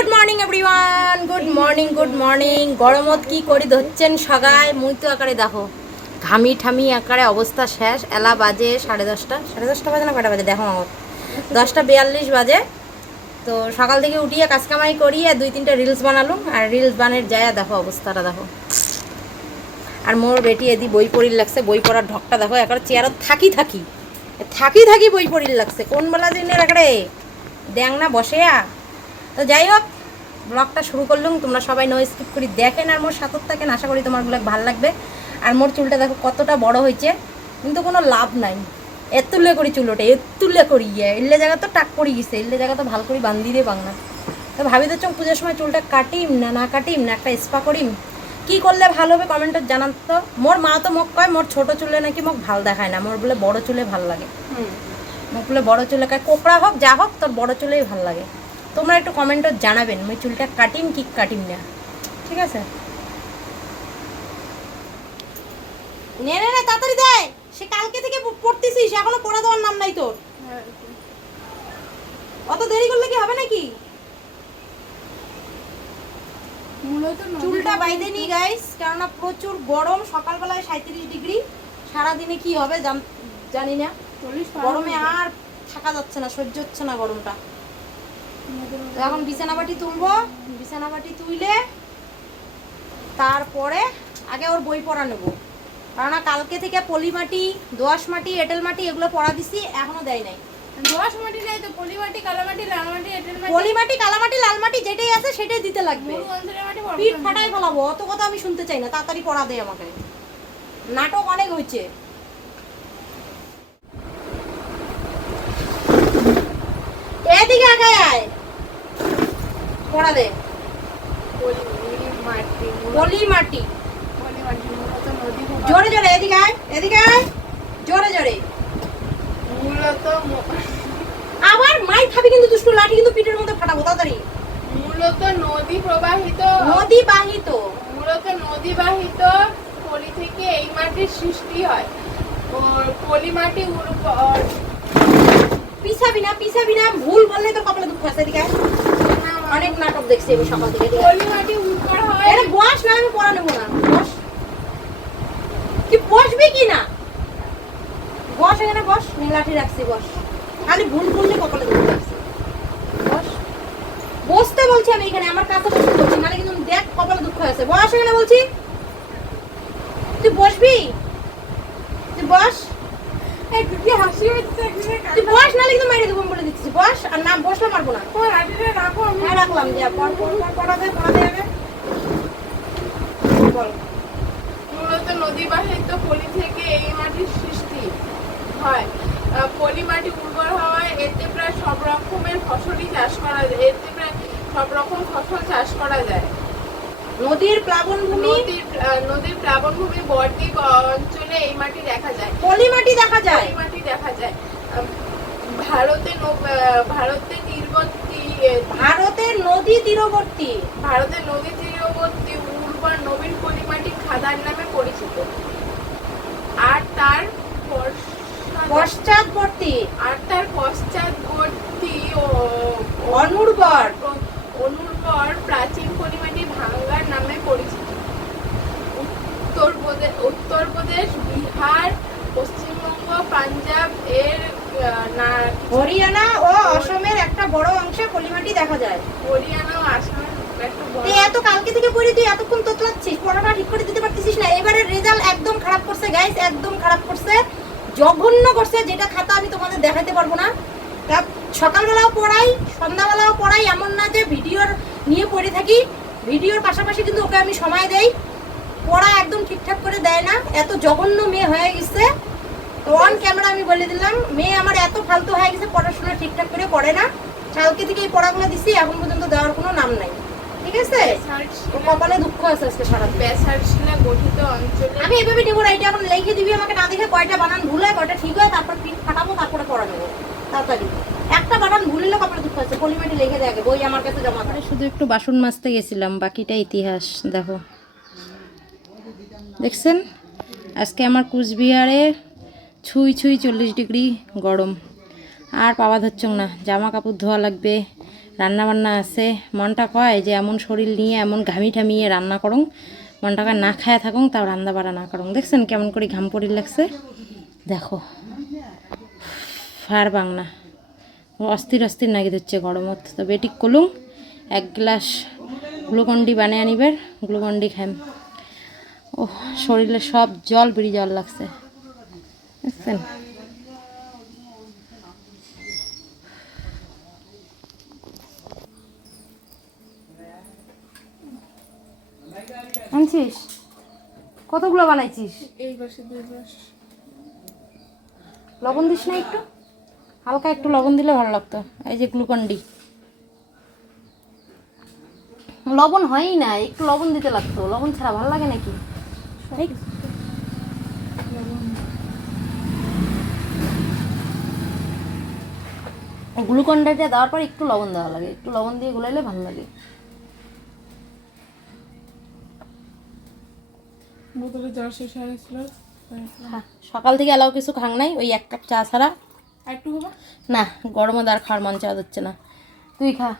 Good morning everyone, good morning. গরমত কি করি ধরছেন সগায় মুই তো আকারে দেখো ঘামি ঠামি আকারে অবস্থা শেষ। এলা বাজে 10:30 বাজে না কটা বাজে দেখো আমার 10:42 বাজে। তো সকাল থেকে উঠিয়ে কাজ কামাই করিয়ে 2-3টা রিলস বানালুম, আর রিলস বানের যায় দেখো অবস্থাটা দেখো। আর মোর বেটি এদি বই পড়ির লাগছে, বই পড়ার ঢকটা দেখো একারে চেয়ারত থাকি থাকি বই পড়ির লাগছে কোন বেলা দিনের একারে দেখ না বসে। তো যাই হোক, ব্লগটা শুরু করলুম, তোমরা সবাই নো স্কিপ করি দেখেন আর মোর সাথে থাকেন, আশা করি তোমার ব্লগ ভালো লাগবে। আর মোর চুলটা দেখো কতটা বড় হয়েছে, কিন্তু কোনো লাভ নাই। এতুলে করি চুল ওঠে, এতুলে করি এলে জায়গা তো টাক পড়ে গেছে, এলে জায়গা তো ভালো করে বান্ধি দিয়ে বাংলা। তো ভাবি তো চোখ পুজোর সময় চুলটা কাটিম না কাটিম না একটা স্পা করিম, কি করলে ভালো হবে কমেন্টে জানান তো। মোর মা তো মোক কয় মোর ছোট চুলে নাকি মোক ভাল দেখায় না, মোর বলে বড় চুলে ভাল লাগে। মোক বলে বড় চুলে কয় কোকড়া হোক যা হোক তোর বড় চুলেই ভাল লাগে। তোমরা একটু কমেন্টে জানাবেন মই চুলটা কাটিম কি কাটিম না, ঠিক আছে? নে নে নে তাড়াতাড়ি দেয়, সে কালকে থেকে পড়তেছিস এখনো পড়া দেওয়ার নাম নাই তোর। অত দেরি করলে কি হবে নাকি? চুলটা বাইদে নি গাইস, কেননা প্রচুর গরম, সকালবেলায় 37 ডিগ্রি, সারাদিনে কি হবে জানি না। গরমে আর থাকা যাচ্ছে না, সহ্য হচ্ছে না গরমটা। তো এখন বিছানাবাটি তুলবো, বিছানাবাটি তুইলে তারপরে আগে ওর বই পড়া নেবো, কারণ কালকে থেকে পলিমাটি, দোআঁশ মাটি, এঁটেল মাটি এগুলো পড়া দিছি, এখনো দেয় নাই। দোআঁশ মাটি নাই তো পলিমাটি, কালামাটি, লাল মাটি, এঁটেল মাটি। পলিমাটি, কালামাটি, লাল মাটি যেটাই আছে সেটাই দিতে লাগবে। পিঠ ফাটাই ফেলাবো, অত কথা আমি শুনতে চাই না, তাড়াতাড়ি পড়া দে আমাকে, নাটক অনেক হয়েছে। এদিকে আগায় আয়, পড়া দে। পলিমাটি জোরে জোরে, এদিকে আয়, এদিকে আয়, জোরে জোরে। মূলত আবার মাই খাবি কিন্তু দুষ্টু, লাঠি কিন্তু পিঠের মধ্যে ফাটাবো তাড়াতাড়ি। মূলত নদী প্রবাহিত, মূলত নদী বাহিত পলি থেকে এই মাটির সৃষ্টি হয়। পলি মাটি পিছাবি না, ভুল বললে তো কপালে দুঃখ আছে। এদিকে আয়, অনেক নাটক দেখছি আমি সকাল থেকে। পলি মাটি উর্বর হয়। এটা বস না, আমি পড়া নেবো না। বস, কি বসবি কি না? বস এখানে বস, লাঠি রাখছি বস, খালি ভুল করলে কপালে দুঃখ আছে। বস, বসতে বলছি আমি এখানে, আমার কাছে বসতে বলছি, নাহলে কিন্তু দেখ কপালে দুঃখ আছে। বস এখানে বলছি, তুই বসবি, তুই বস। তুই হাসি হচ্ছে, তুই বস, নাহলে কিন্তু মেরে দেবো বলে দিচ্ছি। বস, আর না বসলে মারবো না। তোমার লাঠিটা রাখো। হ্যাঁ রাখলাম, যে পড়া দে যাবে। বল। মূলত নদী বাহিত পলি থেকে এই মাটির সৃষ্টি হয়। পলি মাটি উর্বর হওয়ায় এতে প্রায় সব রকমের ফসলই চাষ করা যায়, চাষ করা যায়। নদীর প্লাবনভূমি, নদীর প্লাবনভূমি বদ্বীপ অঞ্চলে এই মাটি দেখা যায়, পলি মাটি দেখা যায়। ভারতের নদী তীরবর্তী উর্বর নবীন পলি মাটি খাদার নামে পরিচিত। আর তার পশ্চাৎবর্তী ও অনুর্বর প্রাচীন পলিমাটি ভাঙ্গার নামে পরিচিত। উত্তরপ্রদেশ, বিহার, পশ্চিমবঙ্গ, পাঞ্জাব এর হরিয়ানা ও অসমের একটা বড় অংশে পলিমাটি দেখা যায়। হরিয়ানা ও আসামের একটা বড়। এত কালকে থেকে পড়ি, তুই এতক্ষণ তোতলাচ্ছিস, পড়াটা ঠিক করে দিতে পারতেছিস না। এবারে রেজাল্ট একদম খারাপ করছে গাইস, একদম খারাপ করছে, জঘন্য করছে, যেটা খাতা আমি তোমাদের দেখাতে পারবো না। তা সকালবেলাও পড়াই, সন্ধ্যাবেলাও পড়াই, এমন না যে ভিডিওর নিয়ে পড়ে থাকি, ভিডিওর পাশাপাশি কিন্তু ওকে আমি সময় দেই। পড়া একদম ঠিকঠাক করে দেয় না, এত জঘন্য মেয়ে হয়ে গেছে। তো অন ক্যামেরা আমি বলে দিলাম, মেয়ে আমার এত ফালতু হয়ে গেছে, পড়াশোনা ঠিকঠাক করে পড়ে না। কালকে থেকে এই পড়াগুলো দিছি, এখন পর্যন্ত দেওয়ার কোনো নাম নাই, ঠিক আছে? কপালে দুঃখ আছে আজকে সারা বেসারশিলা গঠিত অঞ্চলে। আমি এভাবে নেবো না, এটা এখন লিখে দিবি আমাকে, না দেখে কয়টা বানান ভুল হয় কয়টা ঠিক হয়, তারপর পিঠ ফাটাবো, তারপরে পড়া নেবো তাড়াতাড়ি। একটা বানান ভুলিলে কপালে দুঃখ আছে, পলিমাটি লিখে দেখে বই আমার কাছে জমা করে। শুধু একটু বাসন মাজতে গেছিলাম, বাকিটা ইতিহাস দেখো। দেখছেন আজকে আমার কুচবিহারে ছুঁই 40 ডিগ্রি গরম, আর পাওয়া ধরছ না, জামা কাপড় ধোয়া লাগবে, রান্না বান্না আছে। মনটা কয় যে এমন শরীর নিয়ে এমন ঘামি ঠামিয়ে রান্না করুন, মনটা কয় না খায়া থাকুন তাও রান্না বাড়া না করুন। দেখছেন কেমন করে ঘাম পড়ি লাগছে, দেখো ফার বাংলা অস্থির অস্থির নাকি দিচ্ছে গরমত। তো বেটি কলুম 1 গ্লাস গ্লুকন্ডি বানিয়ে আনিবের, গ্লুকন্ডি খাইম। ও শরীরে সব জল বেরিয়ে জল লাগছে, দেখছেন। আনছিস কতগুলো বানাইছিস? এই পাশে 2 গ্লাস। লবণ দিস না একটু? হালকা একটু লবণ দিলে ভালো লাগতো। এই যে গ্লুকন্ডি, লবণ হয়ই না, একটু লবণ দিতে লাগতো। লবণ ছাড়া ভালো লাগে নাকি? গ্লুকন্ডিটা দেওয়ার পর একটু লবণ দেওয়া লাগে, একটু লবণ দিয়ে গুলাইলে ভালো লাগে। বোতলে জল শেষ হয়ে গেছিল। সকাল থেকে এলাও কিছু খাং নাই, ওই 1 কাপ চা ছাড়া। আর একটু হবে না, গরমে আর খাওয়ার মন চাওয়া যাচ্ছে না। তুই খা,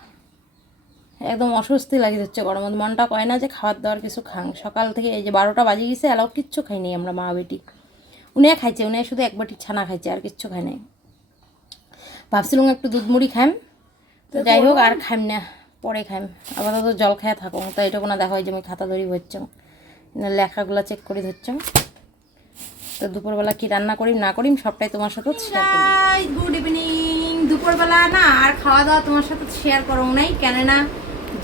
একদম অস্বস্তি লাগে যাচ্ছে গরমে। মনটা কয় না যে খাবার দাবার কিছু খাং। সকাল থেকে এই যে 12টা বাজে গেছে, এলাও কিচ্ছু খাইনি আমরা মা বেটি। উনিও খাইছে, উনি শুধু 1 বাটি ছানা খাইছে, আর কিচ্ছু খাই নাই। ভাবছিলাম একটু দুধ মুড়ি খাইম, তো যাই হোক আর খাইম না, পরে খাইম। আপাতত জল খায়া থাকো। তো এইটুকু না দেখা হয় যে আমি খাতা ধরি হচ্ছে, লেখাগুলো চেক করে ধরছ। তো দুপুরবেলা কি রান্না করিম না করিম সবটাই তোমার সাথে শেয়ার করি। Good evening. দুপুরবেলা না আর খাওয়া দাওয়া তোমার সাথে শেয়ার করো নাই, কেননা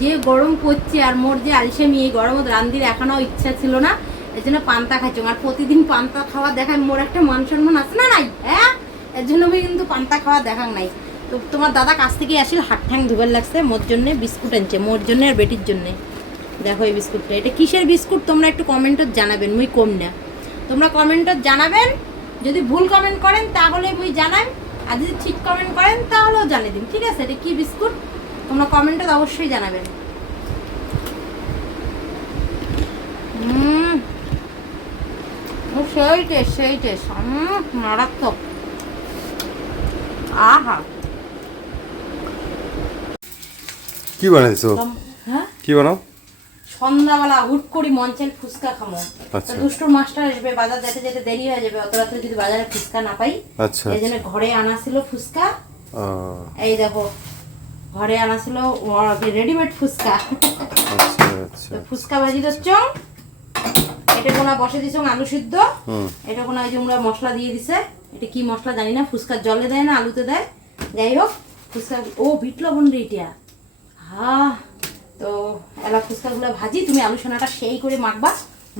যে গরম পড়ছে আর মোর যে আলসেমি, এই গরমত রান্দির এখনও ইচ্ছা ছিল না, এই জন্য পান্তা খাইছো। আর প্রতিদিন পান্তা খাওয়া দেখায় মোর একটা মান সম্মান আছে না নাই? হ্যাঁ, এর জন্য আমি কিন্তু পান্তা খাওয়া দেখাং নাই। তো তোমার দাদা কাছ থেকে আসিল, হাত ঠ্যাং ধুবার লাগছে। মোর জন্যে বিস্কুট আনছে, মোর জন্য আর বেটির জন্যে। দেখো এই বিস্কুটটা, এটা কিসের বিস্কুট তোমরা একটু কমেন্টত জানাবেন। মুই কম না, তোমরা কমেন্টত জানাবেন। যদি ভুল কমেন্ট করেন তাহলে মুই জানাই, আর যদি ঠিক কমেন্ট করেন তাহলেও জানিয়ে দিন, ঠিক আছে? এটা কি বিস্কুট তোমরা কমেন্টত অবশ্যই জানাবেন। সেই টেস্ট, সেই টেস্ট, মারাত্মক। আহা, কি বানাইছো? হ্যাঁ কি বানাও? সন্ধ্যাবেলা হুট করি মন চাইল ফুচকা খামো। আচ্ছা। তো দুষ্টুর মাস্টার আসবে, বাজার যেতে যেতে দেরি হয়ে যাবে, অত রাত্রে যদি বাজারে ফুচকা না পাই। আচ্ছা, এই জন্য ঘরে আনা ছিল ফুচকা। ও, এই দেখো ঘরে আনা ছিল রেডিমেড ফুচকা। আচ্ছা আচ্ছা। তো ফুচকা ভাজি দিচ্ছ, এটা কোনা বসে দিছ আলু সিদ্ধ, এটা কোনা এই যে আমরা মশলা দিয়ে দিছে। এটা কি মশলা জানি না, ফুচকার জলে দেয় না আলুতে দেয়, যাই হোক ফুচকা। ও বিট লবণ রে এটা, হ্যাঁ। তো এলা ফুচকাগুলো ভাজি, তুমি আলু সোনাটা সেই করে মাখবা,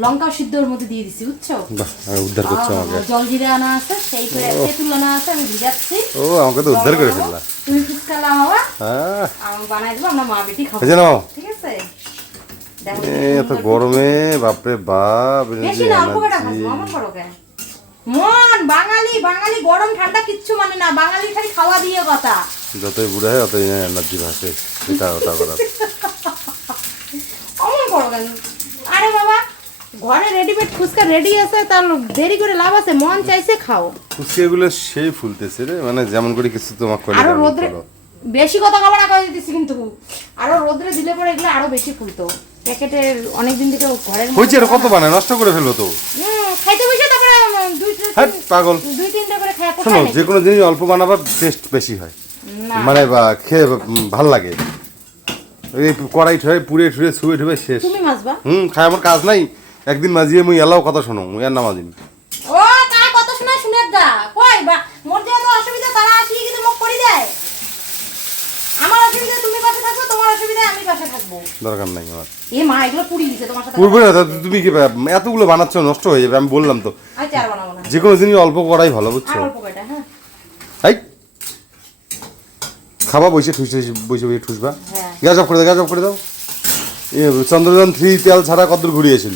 লঙ্কাও সিদ্ধ ওর মধ্যে দিয়ে দিছি, বুঝছো? বাহ, উদ্ধার করছো আমাকে। জল জিরে আনা আছে, সেই করে তেঁতুল আনা আছে, আমি ভিজাচ্ছি। ও, আমাকে তো উদ্ধার করে ফেললা। তুমি ফুচকা লাগাবা, হ্যাঁ, আমি বানাই দেবো, আমরা মা বেটি খাবো, এই যে নাও। ঠিক আছে? দেখো এত গরমে বাপরে বাপ, বেশি না, অল্প কটা ভাজবো, আমার বড় কেন মন। বাঙালি বাঙালি গরম ঠান্ডা কিচ্ছু মানে না, বাঙালি খালি খাওয়া দিয়ে কথা। যতই বুড়া হয় অতই এনার্জি ভাসে, এটা ওটা করা। অমন বড় কেন? আরে বাবা, ঘরে রেডিমেড ফুচকা রেডি আছে, তার দেরি করে লাভ আছে? মন চাইছে খাও। ফুচকাগুলো সেই ফুলতেছে রে, মানে যেমন করে কিছু তোমাকে করে আরো দাও, রোদ্রে বলো। বেশি কথা কবার না করে দিচ্ছি, কিন্তু আরো রোদ্রে দিলে পরে এগুলো আরো বেশি ফুলতো। প্যাকেটের অনেকদিন থেকে ঘরের হয়েছে, এটা কত বানায়, নষ্ট করে ফেলবো তো। খাইতে বসে তারপরে হ্যাঁ পাগল। 2-3টা করে খায়। শোনো, যে কোনো জিনিস অল্প বানাবার টেস্ট বেশি হয়, মানে বা খেয়ে ভাল লাগে। এই কড়াই ঠয়ে পুড়ে ঠুড়ে ছুঁয়ে ঠুয়ে শেষ। তুমি মাছবা? খাই, আমার কাজ নাই। একদিন মাজিয়ে মুই এলাও কথা শোনো, মুই আর না মাজিনি। ও কার কথা শোনা শুনে গা কই বা মোর যে এত অসুবিধা, তারা আসি কিন্তু মুখ করে দেয়। আমার অসুবিধা তুমি পাশে থাকবে, তোমার অসুবিধা আমি পাশে থাকবো, দরকার নাই আমার। এ মা এগুলো পুড়ি দিছে তোমার সাথে। পুরবে না, তুমি কি এতগুলো বানাচ্ছ, নষ্ট হয়ে যাবে। আমি বললাম তো, আমি চার বানাবো না, যে কোনো জিনিস অল্প করাই ভালো, বুঝছো? আর অল্প কয়টা। হ্যাঁ এই খাবা বসে ঠুসে বসে বসে ঠুসবা। হ্যাঁ। গ্যাস অফ করে দাও, গ্যাস অফ করে দাও। চন্দ্রযান 3 তেল ছাড়া কতদূর ঘুরিয়েছিল,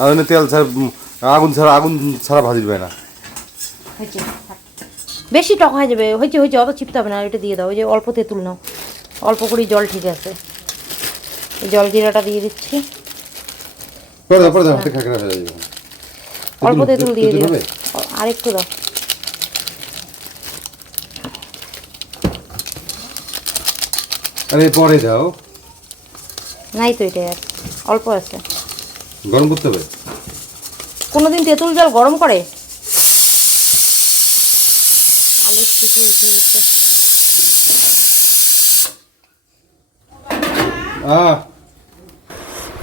আর তেল ছাড়া আগুন ছাড়া ভাজিবে না। হয়েছে, বেশি টক হয়ে যাবে। হয়েছে হয়েছে, অত চিপতে হবে না, এটা দিয়ে দাও। ওই যে অল্প তেঁতুল নাও, অল্প করে জল, ঠিক আছে? এই জল জিরাটা দিয়ে দিচ্ছি, পরে দাও, পরে দাও, হাতে খাকরা হয়ে যাবে। অল্প তেঁতুল দিয়ে দিও, আর একটু দাও। আরে পরে দাও, নাই তো এটা আর অল্প আছে। গরম করতে হবে। কোনোদিন তেঁতুল জল গরম করে? আলুর সিটি উঠে গেছে।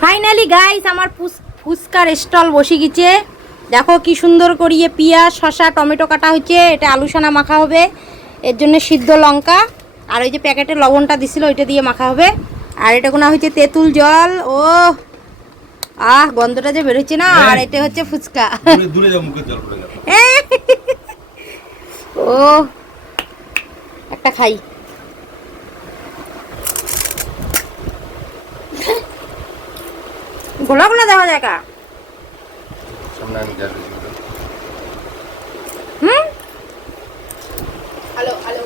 ফাইনালি গাইস আমার ফুচকার স্টল বসে গেছে। দেখো কি সুন্দর করিয়ে পেঁয়াজ শসা টমেটো কাটা হচ্ছে। এটা আলু সানা মাখা হবে, এর জন্য সিদ্ধ লঙ্কা আর ওই যে প্যাকেটের লবণটা দিছিল ওইটা দিয়ে মাখা হবে। আর এটা কোনো হচ্ছে তেঁতুল জল। ও গন্ধটা যে বেরোচ্ছে না। আর এটা হচ্ছে ফুচকা। দূরে যাও, মুখে জল পড়ে যাবে। ও একটা খাই। গোলা গোলা দেখা যায় কা। সামনে আমি গ্যাস দিছি। হ্যালো হ্যালো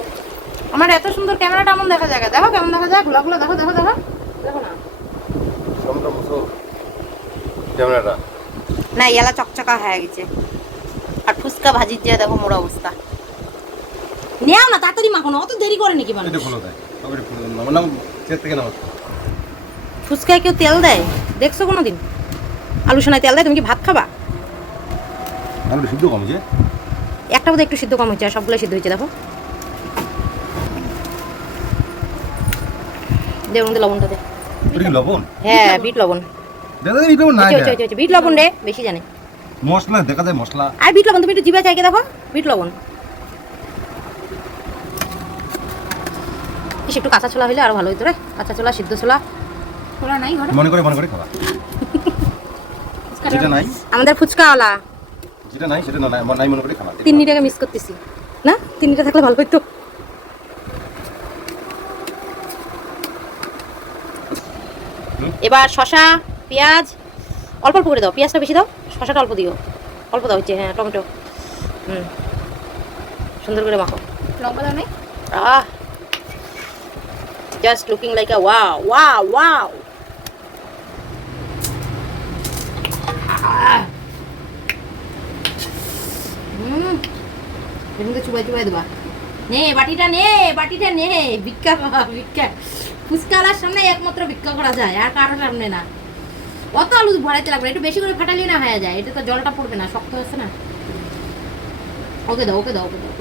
আমার এত সুন্দর ক্যামেরাটা এমন দেখা যায়। দেখো কেমন দেখা যায়, গোলা গোলা দেখো দেখো দেখো দেখো না। সামনে মুছো ক্যামেরাটা। না এলা চকচকা হয়ে গেছে। আর ফুচকা ভাজির যে দেখো মোড়া অবস্থা। নেও না তাড়াতাড়ি মাখো না, অত দেরি করে নাকি মানুষ। এটা খুলো দেয়, তবে খুলো নাও নাও, চেত থেকে নাও। ফুচকায় কেউ তেল দেয় দেখছো কোনোদিন? আলু সোনায় তেল দেয়? তুমি কি ভাত খাবা? আমি শুদ্ধ কম যে একটা বোধহয় একটু সিদ্ধ কম হচ্ছে, আর সবগুলো সিদ্ধ হয়েছে দেখো। দে ওর মধ্যে লবণটা দে। এটা কি লবণ? হ্যাঁ বিট লবণ। দাদা এই লবণ না, বিট লবণ রে, বেশি জানে। মশলা দেখা যায়, মশলা। আর বিট লবণ তুমি একটু জিভে চাইকে দেখো, বিট লবণ। বেশি একটু কাঁচা ছোলা হইলে আরো ভালো হইতো রে। কাঁচা ছোলা সিদ্ধ ছোলা ছোলা নাই ঘরে? মনে করে খাওয়া। যেটা নাই, আমাদের ফুচকাওয়ালা যেটা নাই সেটা নাই মনে করে খাওয়া। 3 টাকা মিস করতেছি না, 3 টাকা থাকলে ভালো হইতো। এবার শসা পেঁয়াজ অল্প অল্প করে দাও, পেঁয়াজটা বেশি দাও, শসাটা অল্প দিও। অল্প দাও হচ্ছে, হ্যাঁ টমেটো। সুন্দর করে মাখো। লঙ্কা দাও নাই? Just looking like a wow wow wow. চুবাই চুবাই দেবা। নে বাটিটা নে, বাটিটা নে। ভিক্ষা ভিক্ষা ফুচকাওয়ালার সামনে একমাত্র ভিক্ষা করা যায়, আর কারোর সামনে না। অত আলু ভরাইতে লাগবে, একটু বেশি করে ফাটালি না হয়ে যায়। এটা তো জলটা পড়বে না, শক্ত হচ্ছে না। ওকে দাও ওকে দাও ওকে দাও।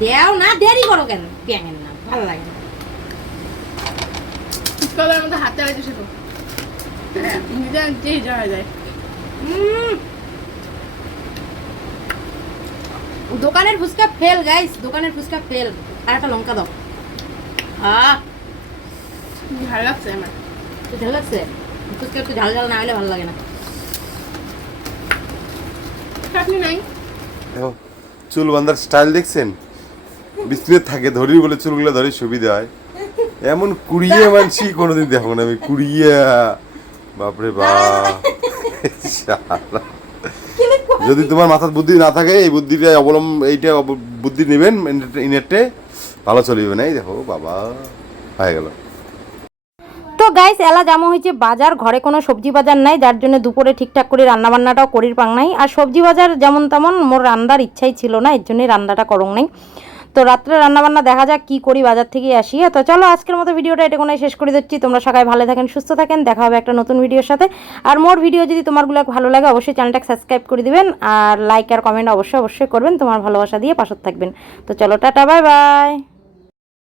দেও না, দেরি করো কেন? প্যাঙেন না, ভালো লাগে না। ফুচকাওয়ালার মধ্যে হাতে লাগে সেটা যেই যাওয়া যায়। দোকানের ফুচকা ফেল গাইস, দোকানের ফুচকা ফেল। আর একটা লঙ্কা দাও। ভালো লাগছে আমার। একটু ঝাল লাগছে? ফুচকা একটু ঝাল ঝাল না হলে ভালো লাগে না। চাটনি নাই? চুল বাঁধার স্টাইল দেখছেন? বিস্তৃত থাকে, ধরি বলে চুলগুলো ধরে সুবিধা হয়। এমন কুড়িয়ে মানছি কোনোদিন দেখো না আমি, কুড়িয়া। বাপরে বাপ। যদি তোমার মাথার বুদ্ধি না থাকে, এই বুদ্ধিটা এইটা বুদ্ধি নেবেন, ইনেটে ভালো চলবে না। এই দেখো বাবা হয়ে গেল। তো গাইস এলা জামা হয়েছে বাজার, ঘরে কোনো সবজি বাজার নাই, যার জন্য দুপুরে ঠিকঠাক করে রান্নাবান্নাটাও করির পাং নাই। আর সবজি বাজার যেমন তেমন মোর রান্নার ইচ্ছাই ছিল না, এর জন্যই রান্নাটা করং নাই। তো রাত্রে রান্নাবান্না দেখা যাক কি করি, বাজার থেকে আসি। তো চলো আজকের মতো ভিডিওটা এটা কোনায় শেষ করে দিচ্ছি। তোমরা সবাই ভালো থাকেন, সুস্থ থাকেন, দেখা হবে একটা নতুন ভিডিওর সাথে। আর মোর ভিডিও যদি তোমারগুলো ভালো লাগে অবশ্যই চ্যানেলটাকে সাবস্ক্রাইব করে দিবেন, আর লাইক আর কমেন্ট অবশ্যই করবেন। তোমার ভালোবাসা দিয়ে পাশে থাকবেন। তো চলো টাটা, বাই বাই।